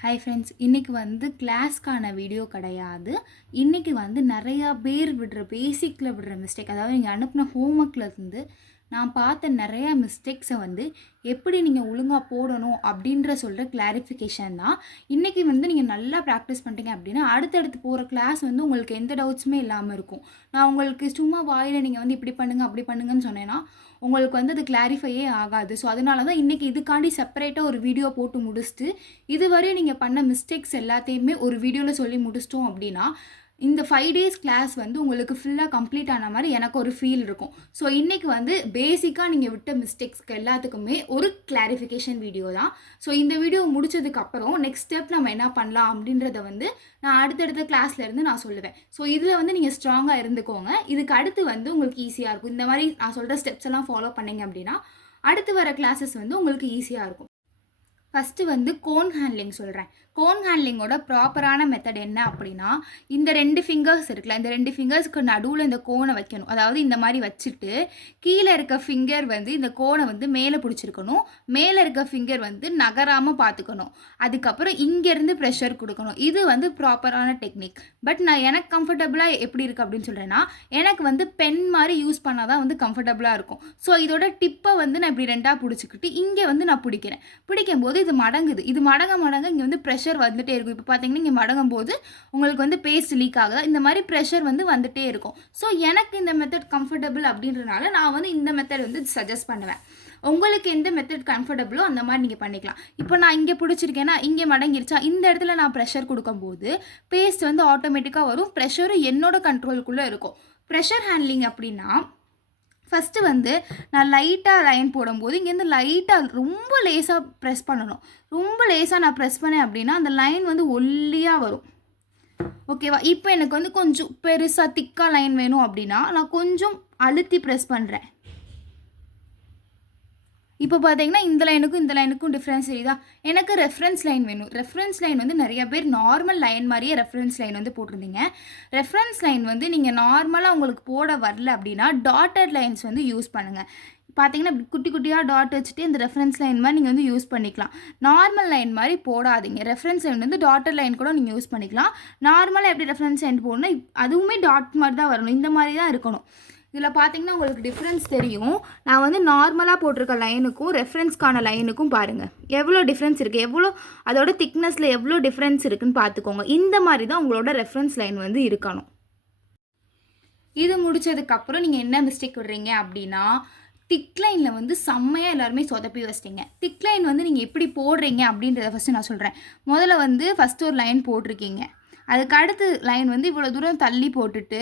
Hi friends, இன்றைக்கி வந்து கிளாஸ்க்கான video கிடையாது. இன்றைக்கி வந்து நிறையா பேர் விடுற பேசிக்கில் விடுற மிஸ்டேக், அதாவது நீங்கள் அனுப்பின ஹோம்ஒர்க்லேருந்து நான் பார்த்த நிறையா மிஸ்டேக்ஸை வந்து எப்படி நீங்கள் ஒழுங்காக போடணும் அப்படின்ற சொல்கிற கிளாரிஃபிகேஷன் தான். இன்றைக்கி வந்து நீங்கள் நல்லா ப்ராக்டிஸ் பண்ணிட்டீங்க அப்படின்னா அடுத்தடுத்து போகிற கிளாஸ் வந்து உங்களுக்கு எந்த டவுட்ஸுமே இல்லாமல் இருக்கும். நான் உங்களுக்கு சும்மா வாயில் நீங்கள் வந்து இப்படி பண்ணுங்கள் அப்படி பண்ணுங்கன்னு சொன்னேன்னா உங்களுக்கு வந்து அது கிளாரிஃபையே ஆகாது. ஸோ அதனால தான் இன்றைக்கி இதுக்காண்டி செப்பரேட்டாக ஒரு வீடியோ போட்டு முடிச்சுட்டு இதுவரை நீங்கள் பண்ண மிஸ்டேக்ஸ் எல்லாத்தையுமே ஒரு வீடியோவில் சொல்லி முடிச்சிட்டோம் அப்படின்னா இந்த 5 டேஸ் கிளாஸ் வந்து உங்களுக்கு ஃபுல்லாக கம்ப்ளீட் ஆன மாதிரி எனக்கு ஒரு ஃபீல் இருக்கும். ஸோ இன்றைக்கி வந்து பேசிக்காக நீங்கள் விட்ட மிஸ்டேக்ஸ்க்கு எல்லாத்துக்குமே ஒரு கிளாரிஃபிகேஷன் வீடியோ தான். ஸோ இந்த வீடியோ முடிச்சதுக்கப்புறம் நெக்ஸ்ட் ஸ்டெப் நம்ம என்ன பண்ணலாம் அப்படின்றத வந்து நான் அடுத்தடுத்த கிளாஸ்லேருந்து நான் சொல்லுவேன். ஸோ இதில் வந்து நீங்கள் ஸ்ட்ராங்காக இருந்துக்கோங்க. இதுக்கு அடுத்து வந்து உங்களுக்கு ஈஸியாக இருக்கும். இந்த மாதிரி நான் சொல்கிற ஸ்டெப்ஸ் எல்லாம் ஃபாலோ பண்ணிங்க அப்படின்னா அடுத்து வர கிளாஸஸ் வந்து உங்களுக்கு ஈஸியாக இருக்கும். ஃபஸ்ட்டு வந்து கோன் ஹேண்ட்லிங் சொல்கிறேன். கோன் ஹேண்ட்லிங்கோட ப்ராப்பரான மெத்தட் என்ன அப்படின்னா, இந்த 2 ஃபிங்கர்ஸ் இருக்குல்ல, இந்த 2 ஃபிங்கர்ஸ்க்கு நடுவில் இந்த கோனை வைக்கணும். அதாவது இந்த மாதிரி வச்சுட்டு கீழே இருக்க ஃபிங்கர் வந்து இந்த கோனை வந்து மேலே பிடிச்சிருக்கணும். மேலே இருக்க ஃபிங்கர் வந்து நகராமல் பார்த்துக்கணும். அதுக்கப்புறம் இங்கேருந்து ப்ரெஷர் கொடுக்கணும். இது வந்து ப்ராப்பரான டெக்னிக். பட் நான் எனக்கு கம்ஃபர்டபுளாக எப்படி இருக்குது அப்படின்னு சொல்கிறேன்னா, எனக்கு வந்து பென் மாதிரி யூஸ் பண்ணால் தான் வந்து கம்ஃபர்டபுளாக இருக்கும். ஸோ இதோட டிப்பை வந்து நான் இப்படி 2ஆக பிடிச்சிக்கிட்டு இங்கே வந்து நான் பிடிக்கிறேன். பிடிக்கும்போது இது மடங்குது. இது மடங்க இங்கே வந்து ப்ரெஷர் வந்துட்டே இருக்கும். இப்போ பார்த்தீங்கன்னா இங்கே மடங்கும் போது உங்களுக்கு வந்து பேஸ்ட் லீக் ஆகுது. இந்த மாதிரி ப்ரெஷர் வந்து வந்துட்டே இருக்கும். ஸோ எனக்கு இந்த மெத்தட் கம்ஃபர்டபுள் அப்படின்றனால நான் வந்து இந்த மெத்தட் வந்து சஜஸ்ட் பண்ணுவேன். உங்களுக்கு எந்த மெத்தட் கம்ஃபர்டபுளோ அந்த மாதிரி நீங்கள் பண்ணிக்கலாம். இப்போ நான் இங்கே பிடிச்சிருக்கேன்னா இங்கே மடங்கிருச்சா, இந்த இடத்துல நான் ப்ரெஷர் கொடுக்கும்போது பேஸ்ட் வந்து ஆட்டோமேட்டிக்காக வரும். ப்ரெஷரும் என்னோட கண்ட்ரோலுக்குள்ளே இருக்கும். ப்ரெஷர் ஹேண்ட்லிங் அப்படின்னா ஃபஸ்ட்டு வந்து நான் லைட்டாக லைன் போடும்போது இங்கேருந்து லைட்டாக ரொம்ப லேஸாக ப்ரெஸ் பண்ணணும். ரொம்ப லேஸாக நான் ப்ரெஸ் பண்ணேன் அப்படின்னா அந்த லைன் வந்து ஒல்லியாக வரும். ஓகேவா? இப்போ எனக்கு வந்து கொஞ்சம் பெருசாக திக்காக லைன் வேணும் அப்படின்னா நான் கொஞ்சம் அழுத்தி ப்ரெஸ் பண்ணுறேன். இப்போ பார்த்தீங்கன்னா இந்த லைனுக்கும் டிஃப்ரென்ஸ் தெரியுதா? எனக்கு ரெஃபரன்ஸ் லைன் வேணும். ரெஃபரன்ஸ் லைன் வந்து நிறைய பேர் நார்மல் லைன் மாதிரியே ரெஃபரன்ஸ் லைன் வந்து போட்டிருந்தீங்க. ரெஃபரன்ஸ் லைன் வந்து நீங்கள் நார்மலாக உங்களுக்கு போட வரல அப்படின்னா டாட்டட் லைன்ஸ் வந்து யூஸ் பண்ணுங்கள். பார்த்தீங்கன்னா குட்டி குட்டியாக டாட் வச்சுட்டு இந்த ரெஃபரன்ஸ் லைன் மாதிரி நீங்கள் வந்து யூஸ் பண்ணிக்கலாம். நார்மல் லைன் மாதிரி போடாதீங்க. ரெஃபரன்ஸ் லைன் வந்து டாட்டட் லைன் கூட நீங்கள் யூஸ் பண்ணிக்கலாம். நார்மலாக எப்படி ரெஃபரன்ஸ் லைன் போடணும், அதுவுமே டாட் மாதிரி தான் வரணும். இந்த மாதிரி தான் இருக்கணும். இதில் பார்த்தீங்கன்னா உங்களுக்கு டிஃப்ரென்ஸ் தெரியும். நான் வந்து நார்மலாக போட்டிருக்க லைனுக்கும் ரெஃபரன்ஸ்க்கான லைனுக்கும் பாருங்கள் எவ்வளோ டிஃப்ரென்ஸ் இருக்குது, எவ்வளோ அதோட திக்னஸில் எவ்வளோ டிஃப்ரென்ஸ் இருக்குதுன்னு பார்த்துக்கோங்க. இந்த மாதிரி தான் உங்களோட ரெஃபரன்ஸ் லைன் வந்து இருக்கணும். இது முடித்ததுக்கப்புறம் நீங்கள் என்ன மிஸ்டேக் விடுறீங்க அப்படின்னா, திக் லைனில் வந்து செம்மையாக எல்லாருமே சொதப்பி வச்சிட்டிங்க. திக் லைன் வந்து நீங்கள் எப்படி போடுறீங்க அப்படின்றத ஃபஸ்ட்டு நான் சொல்கிறேன். முதல்ல வந்து ஃபஸ்ட்டு ஒரு லைன் போட்டிருக்கீங்க. அதுக்கு அடுத்து லைன் வந்து இவ்வளோ தூரம் தள்ளி போட்டுட்டு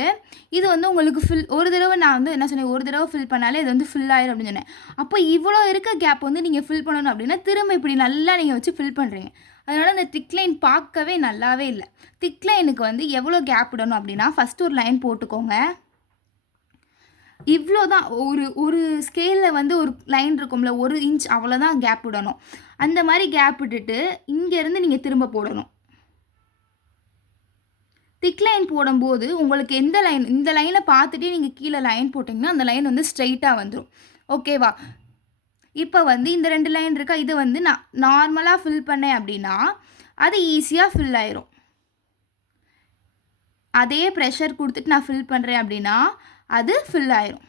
இது வந்து உங்களுக்கு ஒரு தடவை நான் வந்து என்ன சொன்னேன், ஒரு தடவை ஃபில் பண்ணாலே இது வந்து ஃபில் ஆயிரும் அப்படின்னு சொன்னேன். அப்போ இவ்வளோ இருக்க கேப் வந்து நீங்கள் ஃபில் பண்ணணும் அப்படின்னா திரும்ப இப்படி நல்லா நீங்கள் வச்சு ஃபில் பண்ணுறீங்க. அதனால் இந்த திக் லைன் பார்க்கவே நல்லாவே இல்லை. திக் லைனுக்கு வந்து எவ்வளோ கேப் விடணும் அப்படின்னா ஃபஸ்ட்டு ஒரு லைன் போட்டுக்கோங்க. இவ்வளோ தான். ஒரு ஸ்கேலில் வந்து ஒரு லைன் இருக்கும்ல, 1 இன்ச் அவ்வளோதான் கேப் விடணும். அந்த மாதிரி கேப் விட்டுட்டு இங்கேருந்து நீங்கள் திரும்ப போடணும். திக் லைன் போடும்போது உங்களுக்கு எந்த லைன், இந்த லைனை பார்த்துட்டே நீங்கள் கீழே லைன் போட்டிங்கன்னா அந்த லைன் வந்து ஸ்ட்ரைட்டாக வந்துடும். ஓகேவா? இப்போ வந்து இந்த 2 லைன் இருக்கா, இது வந்து நான் நார்மலாக ஃபில் பண்ணேன் அப்படின்னா அது ஈஸியாக ஃபில் ஆயிரும். அதே ப்ரெஷர் கொடுத்துட்டு நான் ஃபில் பண்ணுறேன் அப்படின்னா அது ஃபில் ஆயிரும்.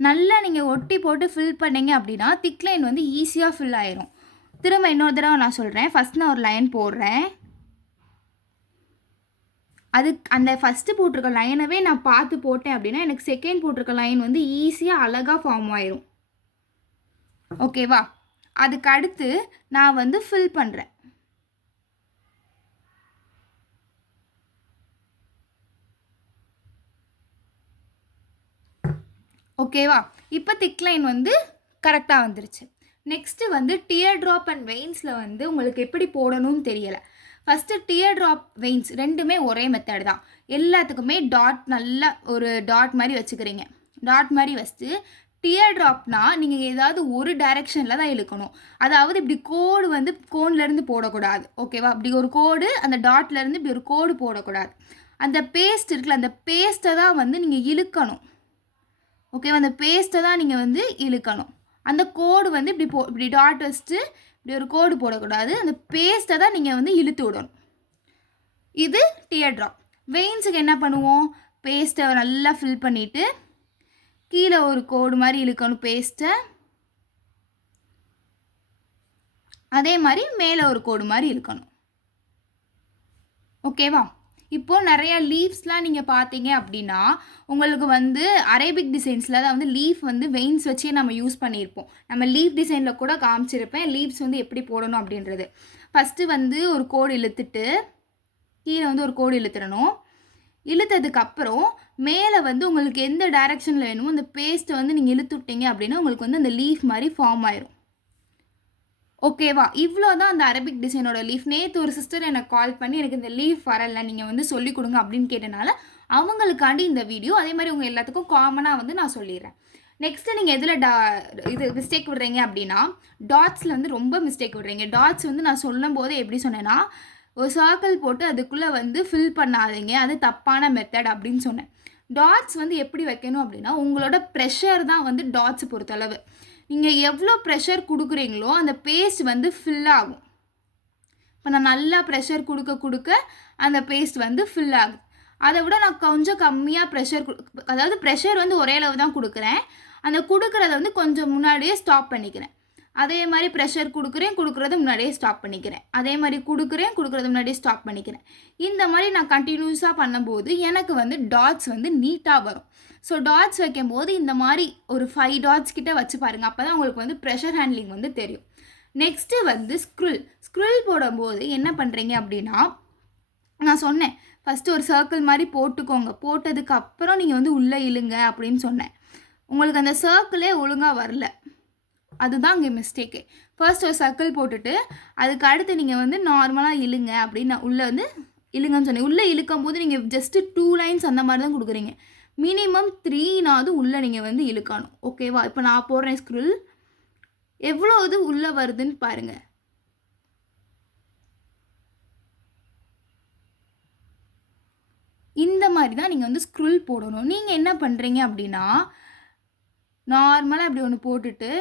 நல்லா நீங்கள் ஒட்டி போட்டு ஃபில் பண்ணிங்க அப்படின்னா திக் லைன் வந்து ஈஸியாக ஃபில் ஆயிரும். திரும்ப இன்னொரு தடவை நான் சொல்கிறேன். ஃபஸ்ட் நான் ஒரு லைன் போடுறேன். அந்த ஃபஸ்ட்டு போட்டிருக்க லைனவே நான் பார்த்து போட்டேன் அப்படின்னா எனக்கு செகண்ட் போட்டிருக்க லைன் வந்து ஈஸியாக அழகாக ஃபார்ம் ஆயிரும். ஓகேவா? அதுக்கு அடுத்து நான் வந்து ஃபில் பண்ணுறேன். ஓகேவா? இப்போ திக் லைன் வந்து கரெக்டாக வந்துருச்சு. நெக்ஸ்ட்டு வந்து டியர் ட்ராப் அண்ட் வெயின்ஸில் வந்து உங்களுக்கு எப்படி போடணும்னு தெரியலை. ஃபஸ்ட்டு டியர் ட்ராப் வெயின்ஸ் ரெண்டுமே ஒரே மெத்தட் தான். எல்லாத்துக்குமே டாட் நல்லா ஒரு டாட் மாதிரி வச்சுக்கிறீங்க. டாட் மாதிரி வச்சுட்டு டியர் ட்ராப்னால் நீங்கள் ஏதாவது ஒரு டைரெக்ஷனில் தான் இழுக்கணும். அதாவது இப்படி கோடு வந்து கோன்லேருந்து போடக்கூடாது. ஓகேவா? அப்படி ஒரு கோடு அந்த டாட்லேருந்து இப்படி ஒரு கோடு போடக்கூடாது. அந்த பேஸ்ட் இருக்குல்ல, அந்த பேஸ்ட்டை தான் வந்து நீங்கள் இழுக்கணும். ஓகேவா? அந்த பேஸ்ட்டை தான் நீங்கள் வந்து இழுக்கணும். அந்த கோடு வந்து இப்படி டாட் வச்சுட்டு இப்படி ஒரு கோடு போடக்கூடாது. அந்த பேஸ்ட்டை தான் நீங்கள் வந்து இழுத்து விடணும். இது டியர் ட்ராப். வெயின்ஸுக்கு என்ன பண்ணுவோம், பேஸ்ட்டை நல்லா ஃபில் பண்ணிவிட்டு கீழே ஒரு கோடு மாதிரி இழுக்கணும் பேஸ்ட்டை. அதே மாதிரி மேலே ஒரு கோடு மாதிரி இழுக்கணும். ஓகேவா? இப்போது நிறையா லீவ்ஸ்லாம் நீங்கள் பார்த்தீங்க அப்படின்னா உங்களுக்கு வந்து அரேபிக் டிசைன்ஸில் தான் வந்து லீஃப் வந்து வெயின்ஸ் வச்சே நம்ம யூஸ் பண்ணியிருப்போம். நம்ம லீஃப் டிசைனில் கூட காமிச்சிருப்பேன் லீவ்ஸ் வந்து எப்படி போடணும் அப்படின்றது. ஃபஸ்ட்டு வந்து ஒரு கோடு இழுத்துட்டு கீழே வந்து ஒரு கோடு இழுத்துடணும். இழுத்ததுக்கப்புறம் மேலே வந்து உங்களுக்கு எந்த டைரெக்ஷனில் வேணுமோ அந்த பேஸ்ட்டை வந்து நீங்கள் இழுத்து விட்டீங்க அப்படின்னா உங்களுக்கு வந்து அந்த லீஃப் மாதிரி ஃபார்ம் ஆயிரும். ஓகேவா? இவ்வளோ தான் அந்த அரபிக் டிசைனோட லீஃப். நேற்று ஒரு சிஸ்டர் எனக்கு கால் பண்ணி எனக்கு இந்த லீஃப் வரலை, நீங்கள் வந்து சொல்லிக் கொடுங்க அப்படின்னு கேட்டனால அவங்களுக்காண்டி இந்த வீடியோ. அதே மாதிரி உங்கள் எல்லாத்துக்கும் காமனாக வந்து நான் சொல்லிடுறேன். நெக்ஸ்ட்டு நீங்கள் எதில் இது மிஸ்டேக் விடுறீங்க அப்படின்னா டாட்ஸில் வந்து ரொம்ப மிஸ்டேக் விடுறீங்க. டாட்ஸ் வந்து நான் சொல்லும் போது எப்படி சொன்னேன்னா ஒரு சர்க்கிள் போட்டு அதுக்குள்ளே வந்து ஃபில் பண்ணாதீங்க, அது தப்பான மெத்தட் அப்படின்னு சொன்னேன். டாட்ஸ் வந்து எப்படி வைக்கணும் அப்படின்னா உங்களோட ப்ரெஷர் தான் வந்து டாட்ஸ் பொறுத்தளவு. நீங்கள் எவ்வளோ ப்ரெஷர் கொடுக்குறீங்களோ அந்த பேஸ்ட் வந்து ஃபில் ஆகும். இப்போ நான் நல்லா ப்ரெஷர் கொடுக்க அந்த பேஸ்ட் வந்து ஃபில் ஆகுது. அதை விட நான் கொஞ்சம் கம்மியாக ப்ரெஷர் அதாவது ப்ரெஷர் வந்து ஒரே அளவு தான் கொடுக்குறேன். அந்த கொடுக்குறத வந்து கொஞ்சம் முன்னாடியே ஸ்டாப் பண்ணிக்கிறேன். அதே மாதிரி ப்ரெஷர் கொடுக்குறது முன்னாடியே ஸ்டாப் பண்ணிக்கிறேன். அதே மாதிரி கொடுக்குறது முன்னாடியே ஸ்டாப் பண்ணிக்கிறேன். இந்த மாதிரி நான் கண்டினியூஸாக பண்ணும்போது எனக்கு வந்து டாட்ஸ் வந்து நீட்டாக வரும். ஸோ டாட்ஸ் வைக்கும்போது இந்த மாதிரி ஒரு 5 டாட்ஸ் கிட்ட வச்சு பாருங்கள். அப்போ தான் உங்களுக்கு வந்து ப்ரெஷர் ஹேண்ட்லிங் வந்து தெரியும். நெக்ஸ்ட்டு வந்து ஸ்க்ரில் போடும்போது என்ன பண்ணுறீங்க அப்படின்னா நான் சொன்னேன் ஃபஸ்ட்டு ஒரு சர்க்கிள் மாதிரி போட்டுக்கோங்க. போட்டதுக்கப்புறம் நீங்கள் வந்து உள்ளே இழுங்க அப்படின்னு சொன்னேன். உங்களுக்கு அந்த சர்க்கிளே ஒழுங்காக வரல, அதுதான் இங்கே மிஸ்டேக்கு. ஃபர்ஸ்ட் ஒரு சர்க்கிள் போட்டுட்டு அதுக்கு அடுத்து நீங்கள் வந்து நார்மலாக இழுங்க அப்படின்னு நான் உள்ளே வந்து இழுங்கன்னு சொன்னேன். உள்ளே இழுக்கும் போது நீங்கள் ஜஸ்ட்டு 2 லைன்ஸ் அந்த மாதிரி தான் கொடுக்குறீங்க. மினிமம் 3 உள்ளே நீங்கள் வந்து இழுக்கணும். ஓகேவா? இப்போ நான் போடுறேன் ஸ்க்ரில், எவ்வளோ இது உள்ளே வருதுன்னு பாருங்கள். இந்த மாதிரி தான் நீங்கள் வந்து ஸ்க்ரில் போடணும். நீங்கள் என்ன பண்ணுறீங்க அப்படின்னா நார்மலாக இப்படி ஒன்று போட்டுட்டு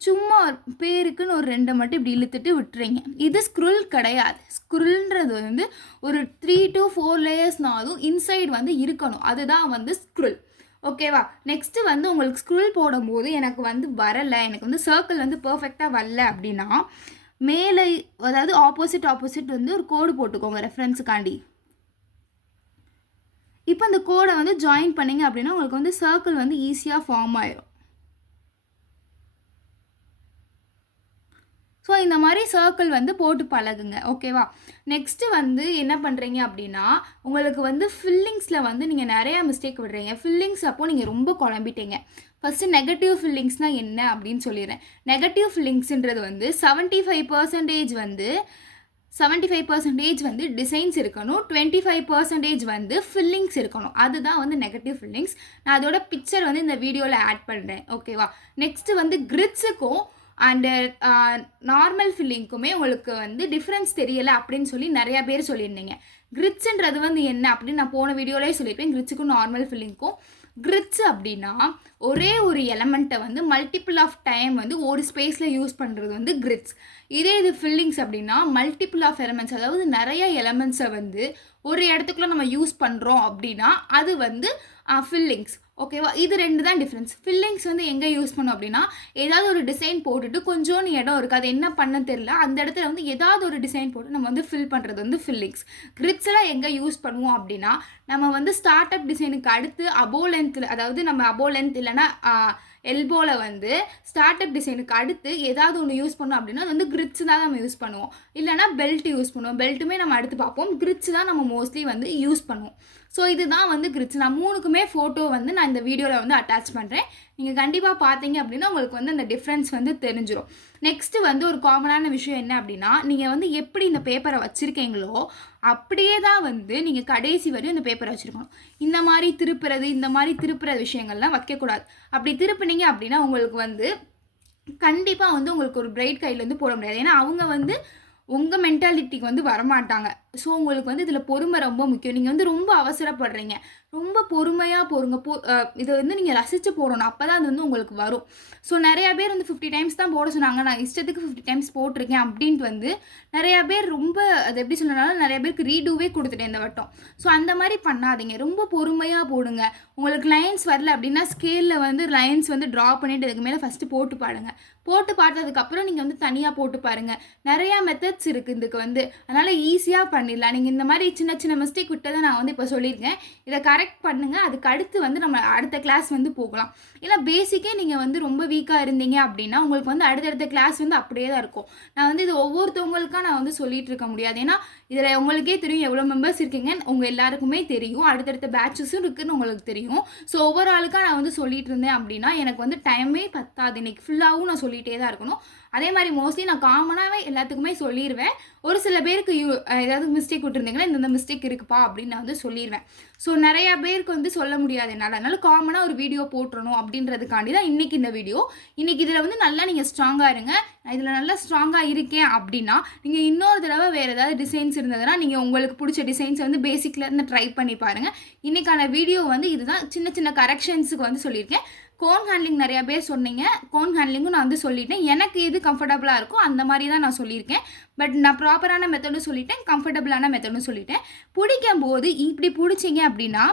சும்மா பேருக்குன்னு ஒரு 2 மட்டும் இப்படி இழுத்துட்டு விட்டுறீங்க. இது ஸ்க்ரில் கிடையாது. ஸ்க்ரில்ன்றது வந்து ஒரு 3 to 4 லேயர்ஸ்னாலும் இன்சைடு வந்து இருக்கணும். அதுதான் வந்து ஸ்க்ரில். ஓகேவா? நெக்ஸ்ட்டு வந்து உங்களுக்கு ஸ்க்ரில் போடும்போது எனக்கு வந்து வரலை, எனக்கு வந்து சர்க்கிள் வந்து பர்ஃபெக்டாக வரல அப்படின்னா மேலே அதாவது ஆப்போசிட் வந்து ஒரு கோடு போட்டுக்கோங்க ரெஃபரன்ஸுக்காண்டி. இப்போ இந்த கோடை வந்து ஜாயின் பண்ணிங்க அப்படின்னா உங்களுக்கு வந்து சர்க்கிள் வந்து ஈஸியாக ஃபார்ம் ஆயிரும். ஸோ இந்த மாதிரி சர்க்கிள் வந்து போட்டு பழகுங்க. ஓகேவா? நெக்ஸ்ட்டு வந்து என்ன பண்ணுறீங்க அப்படின்னா உங்களுக்கு வந்து ஃபில்லிங்ஸில் வந்து நீங்கள் நிறையா மிஸ்டேக் விடுறீங்க. ஃபில்லிங்ஸ் அப்போது நீங்கள் ரொம்ப குழம்பிட்டீங்க. ஃபஸ்ட்டு நெகட்டிவ் ஃபில்லிங்ஸ்னால் என்ன அப்படின்னு சொல்லிடுறேன். நெகட்டிவ் ஃபில்லிங்ஸுன்றது வந்து 75% வந்து டிசைன்ஸ் இருக்கணும், 25% வந்து ஃபில்லிங்ஸ் இருக்கணும். அதுதான் வந்து நெகட்டிவ் ஃபில்லிங்ஸ். நான் அதோட பிக்சர் வந்து இந்த வீடியோவில் ஆட் பண்ணுறேன். ஓகேவா? நெக்ஸ்ட்டு வந்து கிரிட்ஸுக்கும் அண்டு நார்மல் ஃபில்லிங்க்குமே உங்களுக்கு வந்து டிஃப்ரென்ஸ் தெரியலை அப்படின்னு சொல்லி நிறையா பேர் சொல்லியிருந்தீங்க. கிரிட்ஸுன்றது வந்து என்ன அப்படின்னு நான் போன வீடியோலேயே சொல்லியிருப்பேன். கிரிட்ஸுக்கும் நார்மல் ஃபில்லிங்க்கும் கிரிட்ஸ் அப்படின்னா ஒரே ஒரு எலமெண்ட்டை வந்து மல்டிபிள் ஆஃப் டைம் வந்து ஒரு ஸ்பேஸில் யூஸ் பண்ணுறது வந்து கிரிட்ஸ். இது ஃபில்லிங்ஸ் அப்படின்னா மல்டிபிள் ஆஃப் எலமெண்ட்ஸ், அதாவது நிறைய எலமெண்ட்ஸை வந்து ஒரு இடத்துக்குள்ள நம்ம யூஸ் பண்ணுறோம் அப்படின்னா அது வந்து ஃபில்லிங்ஸ். ஓகேவா? இது 2 தான் டிஃப்ரென்ஸ். ஃபில்லிங்ஸ் வந்து எங்கே யூஸ் பண்ணோம் அப்படின்னா ஏதாவது ஒரு டிசைன் போட்டுட்டு கொஞ்சோன்னு இடம் இருக்குது, அது என்ன பண்ண தெரியல, அந்த இடத்துல வந்து ஏதாவது ஒரு டிசைன் போட்டு நம்ம வந்து ஃபில் பண்ணுறது வந்து ஃபில்லிங்ஸ். கிரிட்ஸ்லாம் எங்கே யூஸ் பண்ணுவோம் அப்படின்னா நம்ம வந்து ஸ்டார்ட் அப் டிசைனுக்கு அடுத்து அபோ லென்த்தில், அதாவது நம்ம அபோ லென்த் இல்லைன்னா எல்போவில் வந்து ஸ்டார்ட் அப் டிசைனுக்கு அடுத்து ஏதாவது ஒன்று யூஸ் பண்ணோம் அப்படின்னா அது வந்து கிரிட்ஸ் தான் நம்ம யூஸ் பண்ணுவோம். இல்லைனா பெல்ட் யூஸ் பண்ணுவோம். பெல்ட்டுமே நம்ம அடுத்து பார்ப்போம். கிரிட்ஸ் தான் நம்ம மோஸ்ட்லி வந்து யூஸ் பண்ணுவோம். ஸோ இதுதான் வந்து கிரிட்ஸ். நான் 3க்குமே ஃபோட்டோ வந்து நான் இந்த வீடியோவில் வந்து அட்டாச் பண்ணுறேன். நீங்கள் கண்டிப்பாக பார்த்தீங்க அப்படின்னா உங்களுக்கு வந்து அந்த டிஃப்ரென்ஸ் வந்து தெரிஞ்சிடும். நெக்ஸ்ட்டு வந்து ஒரு காமனான விஷயம் என்ன அப்படின்னா நீங்கள் வந்து எப்படி இந்த பேப்பரை வச்சுருக்கீங்களோ அப்படியே தான் வந்து நீங்கள் கடைசி வரையும் இந்த பேப்பரை வச்சுருக்கணும். இந்த மாதிரி திருப்புற விஷயங்கள்லாம் வைக்கக்கூடாது. அப்படி திருப்பினீங்க அப்படின்னா உங்களுக்கு வந்து கண்டிப்பாக வந்து உங்களுக்கு ஒரு பிரைட் கையில் வந்து போட முடியாது. ஏன்னா அவங்க வந்து உங்கள் மென்டாலிட்டிக்கு வந்து வரமாட்டாங்க. ஸோ உங்களுக்கு வந்து இதில் பொறுமை ரொம்ப முக்கியம். நீங்கள் வந்து ரொம்ப அவசரப்படுறீங்க. ரொம்ப பொறுமையாக போடுங்க. இதை வந்து நீங்கள் ரசித்து போடணும். அப்போ தான் அது வந்து உங்களுக்கு வரும். ஸோ நிறையா பேர் வந்து 50 டைம்ஸ் தான் போட சொன்னாங்க, நான் இஷ்டத்துக்கு 50 டைம்ஸ் போட்டிருக்கேன் அப்படின்ட்டு வந்து நிறையா பேர் ரொம்ப அது எப்படி சொன்னனால நிறைய பேருக்கு ரீடூவே கொடுத்துட்டேன் இந்த வட்டம். ஸோ அந்த மாதிரி பண்ணாதீங்க, ரொம்ப பொறுமையாக போடுங்க. உங்களுக்கு லைன்ஸ் வரல அப்படின்னா ஸ்கேலில் வந்து லைன்ஸ் வந்து ட்ரா பண்ணிவிட்டு இதுக்கு மேலே ஃபஸ்ட்டு போட்டு பாடுங்க. போட்டு பார்த்ததுக்கப்புறம் நீங்கள் வந்து தனியாக போட்டு பாருங்கள். நிறையா மெத்தட்ஸ் இருக்குது இதுக்கு வந்து, அதனால் ஈஸியாக பண்ணிடலாம். நீங்கள் இந்த மாதிரி சின்ன சின்ன மிஸ்டேக் விட்டதை நான் வந்து இப்போ சொல்லியிருக்கேன், இதை கரெக்ட் பண்ணுங்கள். அதுக்கு அடுத்து வந்து நம்ம அடுத்த கிளாஸ் வந்து போகலாம். ஏன்னா பேசிக்கே நீங்கள் வந்து ரொம்ப வீக்காக இருந்தீங்க அப்படின்னா உங்களுக்கு வந்து அடுத்தடுத்த கிளாஸ் வந்து அப்படியே தான் இருக்கும். நான் வந்து இது ஒவ்வொருத்தவங்களுக்காக நான் வந்து சொல்லிகிட்டு இருக்க முடியாது. ஏன்னா இதில் உங்களுக்கே தெரியும் எவ்வளோ மெம்பர்ஸ் இருக்கீங்கன்னு உங்கள் எல்லாருக்குமே தெரியும், அடுத்தடுத்த பேட்சஸும் இருக்குதுன்னு உங்களுக்கு தெரியும். ஸோ ஒவ்வொரு ஆளுக்காக நான் வந்து சொல்லிட்டு இருந்தேன் அப்படின்னா எனக்கு வந்து டைமே பத்தாது, இன்னைக்கு ஃபுல்லாகவும் நான் சொல்லிகிட்டே தான் இருக்கணும். அதே மாதிரி மோஸ்ட்லி நான் காமனாகவே எல்லாத்துக்குமே சொல்லிடுவேன். ஒரு சில பேருக்கு ஏதாவது மிஸ்டேக் விட்டுருந்தீங்கன்னா இந்த மிஸ்டேக் இருக்குப்பா அப்படின்னு நான் வந்து சொல்லிடுவேன். ஸோ நிறையா பேருக்கு வந்து சொல்ல முடியாது என்னால், அதனால காமனாக ஒரு வீடியோ போட்டுறணும் அப்படின்றதுக்காண்டி தான் இன்றைக்கி இந்த வீடியோ. இன்றைக்கி இதில் வந்து நல்லா நீங்கள் ஸ்ட்ராங்காக இருங்க. நான் இதில் நல்லா ஸ்ட்ராங்காக இருக்கேன் அப்படின்னா நீங்கள் இன்னொரு தடவை வேறு ஏதாவது டிசைன்ஸ் இருந்ததுன்னா நீங்கள் உங்களுக்கு பிடிச்ச டிசைன்ஸ் வந்து பேசிக்லேருந்து ட்ரை பண்ணி பாருங்கள். இன்றைக்கான வீடியோ வந்து இதுதான், சின்ன சின்ன கரெக்ஷன்ஸுக்கு வந்து சொல்லியிருக்கேன். கோன் ஹேண்ட்லிங் நிறையா பேர் சொன்னீங்க, கோன் ஹேண்ட்லிங்கும் நான் வந்து சொல்லிட்டேன். எனக்கு எது கம்ஃபர்டபுளாக இருக்கோ அந்த மாதிரி தான் நான் சொல்லியிருக்கேன். பட் நான் ப்ராப்பரான மெத்தடும் சொல்லிட்டேன், கம்ஃபர்டபுளான மெத்தடும் சொல்லிட்டேன். பிடிக்கும் போது இப்படி பிடிச்சிங்க அப்படின்னா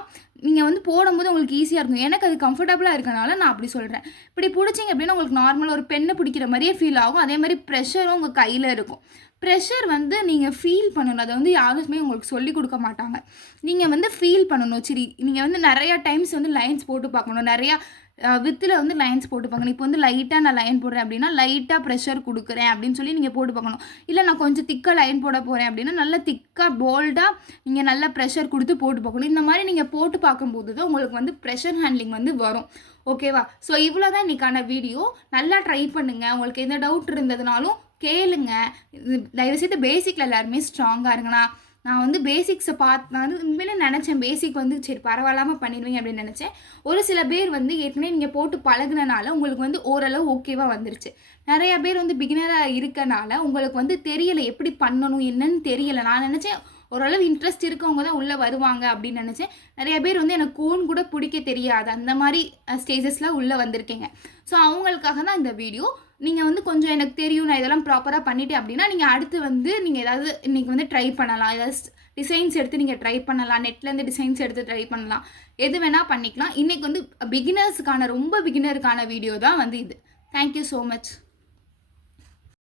நீங்கள் வந்து போடும்போது உங்களுக்கு ஈஸியாக இருக்கும். எனக்கு அது கம்ஃபர்டபுளாக இருக்கனால நான் அப்படி சொல்கிறேன். இப்படி பிடிச்சிங்க அப்படின்னா உங்களுக்கு நார்மலாக ஒரு பெண்ணை பிடிக்கிற மாதிரியே ஃபீல் ஆகும். அதே மாதிரி ப்ரெஷரும் உங்கள் கையில் இருக்கும். ப்ரெஷர் வந்து நீங்கள் ஃபீல் பண்ணணும், அதை வந்து யாருமே உங்களுக்கு சொல்லிக் கொடுக்க மாட்டாங்க. நீங்கள் வந்து ஃபீல் பண்ணணும். சரி, நீங்கள் வந்து நிறையா டைம்ஸ் வந்து லைன்ஸ் போட்டு பார்க்கணும், நிறையா வித்தில் வந்து லைன்ஸ் போட்டு பார்க்கணும். இப்போ வந்து லைட்டாக நான் லைன் போடுறேன் அப்படின்னா லைட்டாக ப்ரெஷர் கொடுக்குறேன் அப்படின்னு சொல்லி நீங்கள் போட்டு பார்க்கணும். இல்லை நான் கொஞ்சம் திக்காக லைன் போட போகிறேன் அப்படின்னா நல்லா திக்காக போல்டாக நீங்கள் நல்லா ப்ரெஷர் கொடுத்து போட்டு பார்க்கணும். இந்த மாதிரி நீங்கள் போட்டு பார்க்கும்போது தான் உங்களுக்கு வந்து ப்ரெஷர் ஹேண்ட்லிங் வந்து வரும். ஓகேவா? ஸோ இவ்வளோ தான் இன்றைக்கான வீடியோ. நல்லா ட்ரை பண்ணுங்கள். உங்களுக்கு எந்த டவுட் இருந்ததுனாலும் கேளுங்க. தயவுசெய்து பேசிக்கில் எல்லாருமே ஸ்ட்ராங்காக இருங்கண்ணா. நான் வந்து பேசிக்ஸை நான் வந்து உண்மையிலே நினச்சேன் பேசிக் வந்து சரி பரவாயில்லாமல் பண்ணிடுவீங்க அப்படின்னு நினச்சேன். ஒரு சில பேர் வந்து ஏற்கனவே நீங்கள் போட்டு பழகுனனால உங்களுக்கு வந்து ஓரளவு ஓகேவாக வந்துருச்சு. நிறையா பேர் வந்து பிகினராக இருக்கனால உங்களுக்கு வந்து தெரியலை எப்படி பண்ணணும் என்னன்னு தெரியலை. நான் நினச்சேன் ஓரளவு இன்ட்ரெஸ்ட் இருக்கவங்க தான் உள்ளே வருவாங்க அப்படின்னு நினச்சேன். நிறைய பேர் வந்து எனக்கு கோன் கூட பிடிக்க தெரியாது, அந்த மாதிரி ஸ்டேஜஸில் உள்ளே வந்திருக்கீங்க. ஸோ அவங்களுக்காக தான் இந்த வீடியோ. நீங்கள் வந்து கொஞ்சம் எனக்கு தெரியும் நான் இதெல்லாம் ப்ராப்பராக பண்ணிட்டேன் அப்படின்னா நீங்கள் அடுத்து வந்து நீங்கள் ஏதாவது இன்றைக்கி வந்து ட்ரை பண்ணலாம். ஏதாவது டிசைன்ஸ் எடுத்து நீங்கள் ட்ரை பண்ணலாம், நெட்லேருந்து டிசைன்ஸ் எடுத்து ட்ரை பண்ணலாம், எது வேணால் பண்ணிக்கலாம். இன்றைக்கி வந்து பிகினர்ஸுக்கான ரொம்ப பிகினருக்கான வீடியோ தான் வந்து இது. Thank you so much.